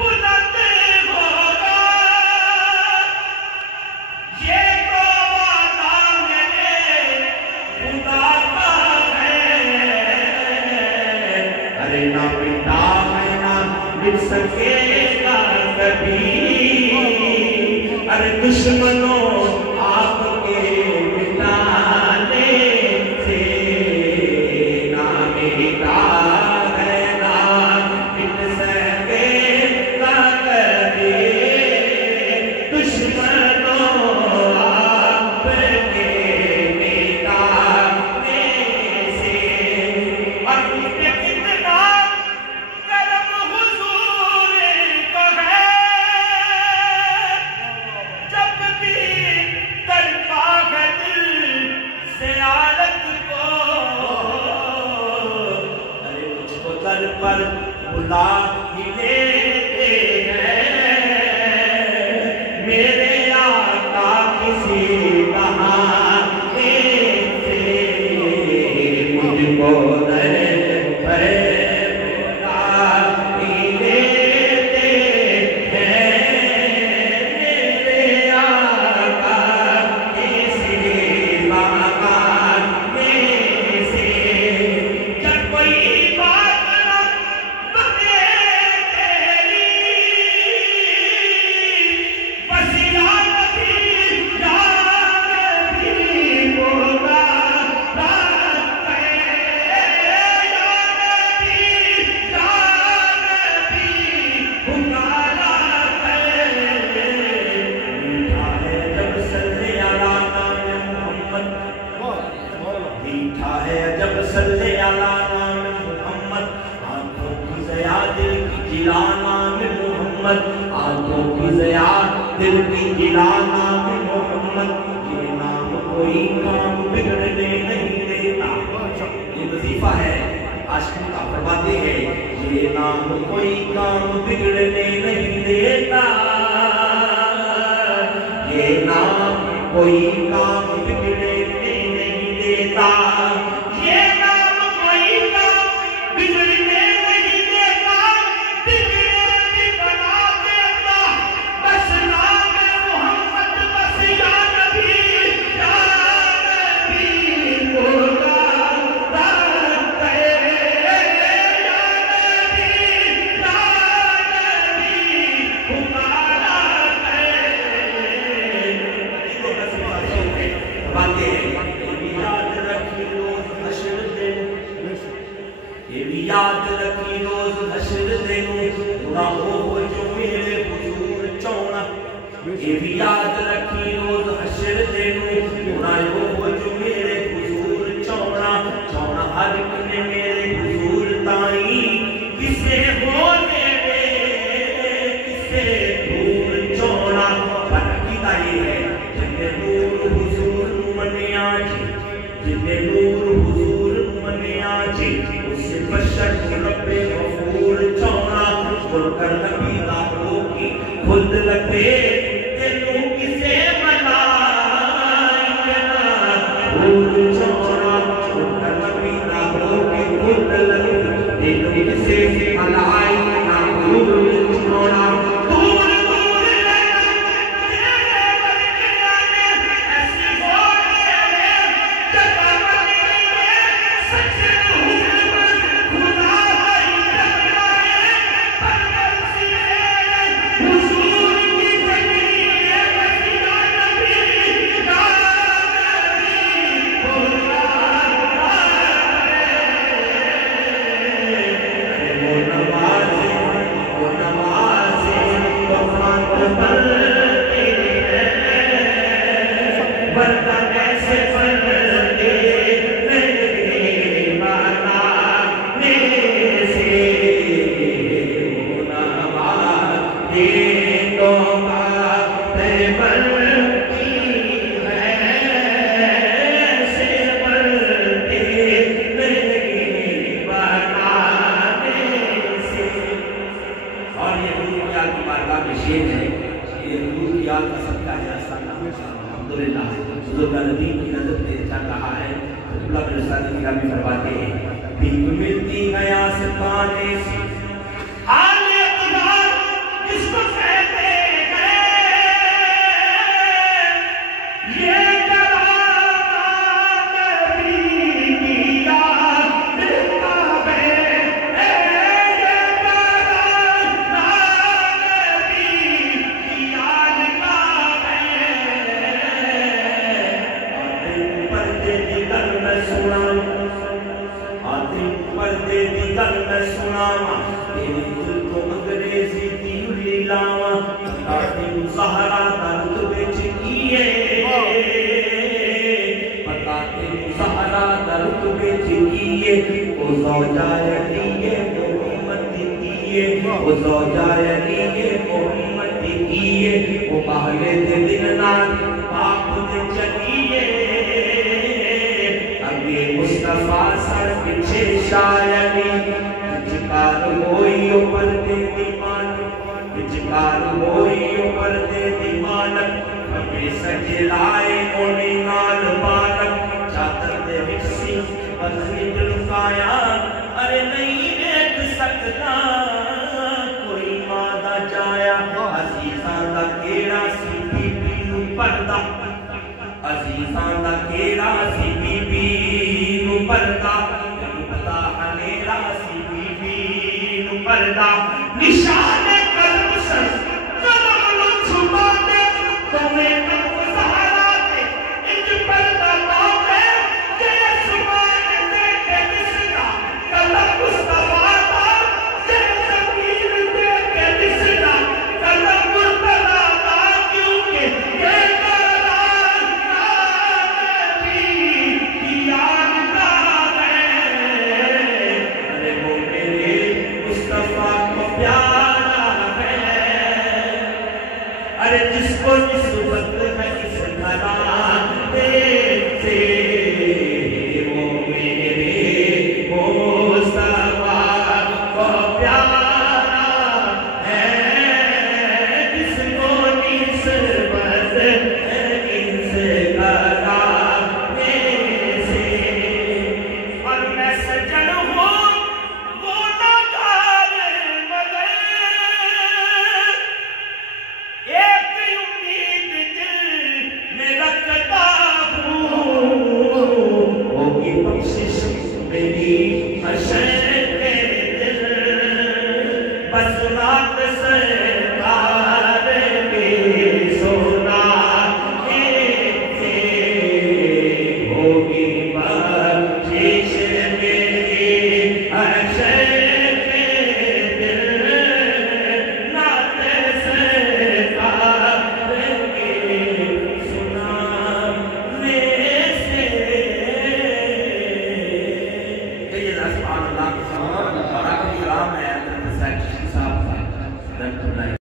बुलंद होगा, ये तो वादा मेरे खुदा का है। अरे ना पिता है ना मिट सकेगा कभी, अरे दुश्मनों आपके मिटाने से ना मिटा है ना मिट सकेगा कभी, दुश्मनों आपके मिटाने से। और उनके कितना करम हुजूर को है, जब भी तड़पा है दिल ज़ियारत को। अरे मुझको दर पर बुला ही लेते हैं मेरे आका किसी बहाने से, मुझको दर पर बुला ही लेते हैं मेरे आका किसी बहाने से। जब कोई बात न बने तेरी, बस या नबी होगा रात है, या नबी पुकारा है। मीठा है जब सल्ले अला नाम मोहम्मद, मीठा है जब सल्ले अला नाम मोहम्मद, आंखों की ज़या दिल की जिला नाम मोहम्मद, आंखों की ज़या दिल की जिला नाम मोहम्मद। ये नाम कोई काम बिगड़ने नहीं देता, ये वजीफा है आशिक का, फरमाते हैं ये नाम कोई काम बिगड़ने नहीं देता, ये नाम कोई काम बिगड़ने नहीं देता, ये नाम कोई काम बिगड़ने नहीं देता, बिगड़े भी बना देता। बस नाम मोहम्मद, बस या नबी होगा रात है, या नबी पुकारा है। बातें ये भी याद रखी रोज हश्र दिन, ये भी याद रखी रोज हश्र दिन, ना हो जो मेरे हुजूर चौना। ये भी याद रखी रोज हश्र दिन, ना हो जो मेरे हुजूर चौना। चौना हर ने मेरे हुजूर ताई किसे होने दे, किसे दूर चौना। बरकीदा ये है जिन्हें नूर हुजूर मनिया जी, जिन्हें नूर हुजूर मनिया जी, उससे बशर रब्बे गफूर चौना। खुलकर नबी दाखलों की खुद लगे तेनू किसे मनाई ना भूल चौना। खुलकर नबी दाखलों की खुद लगे तेनू किसे मनाई ना भूल चौना। दूर दूर तेरे बरके आने ऐसी हो गए, जगह बदले सच्चे खुदा है जगलाए, पर हुजूर की जगली है वसीला नबी होगा। वो नवाज़े वफ़ात पढ़ते हैं, वरना ऐसे पढ़ते मेरे बनाने से। वो नवाज़े तो बातें बनती हैं, ऐसे पढ़ते मेरे बनाने से। और ये हुजूर की बारगाह में शेर है, ये हुजूर की याद का सबका है अल्हम्दुलिल्लाह। हुजूर का नबी की नजर से चल रहा है। अल्लाह के रसूल की किताब में फरमाते हैं भीख मिलती है आसमाने से, आले खुदा वो ज़ौजाए लिए मोहम्मद किए, वो ज़ौजाए लिए मोहम्मद किए, वो पहले दे दिन नाल पाप दे चलिए, अगे मुस्तफा सर पीछे शायरी, विचकार होई ऊपर दे दीवान, विचकार होई ऊपर दे दीवान, हमें सजलाए ओने नाल बालक, चादर दे विसी बदली लुकाया, अरे नहीं देख सकता कोई मादा जाया, अजीज़ां दा केड़ा सी बीबी नूं पर्दा, अजीज़ां दा केड़ा सी बीबी नूं पर्दा, पता हनेरा सी बीबी नूं पर्दा, निशान कदम सर कदम नूं छुपा दे, तुम्हें कदम सहारा दे, इंज पर्दा लाओगे जे आसमान देखे दिसदा, कदम मुस्तफा दा जे ज़मीन देखे दिसदा, कदम मुर्तज़ा दा क्योंकि ये अरे जिसको निस्बत है इस घराने से, वो मेरे मुस्तफा को प्यारा है, जिसको निस्बत है इस घराने से, और मैं सजन हूँ गुनहगार मगर एक उम्मीद दिल में रखता हूँ, होगी बख्शिश मेरी हशर के दिल, बस रात सरकार के सोना से होगी बख्शिश मेरी हशर सुभान अल्लाह।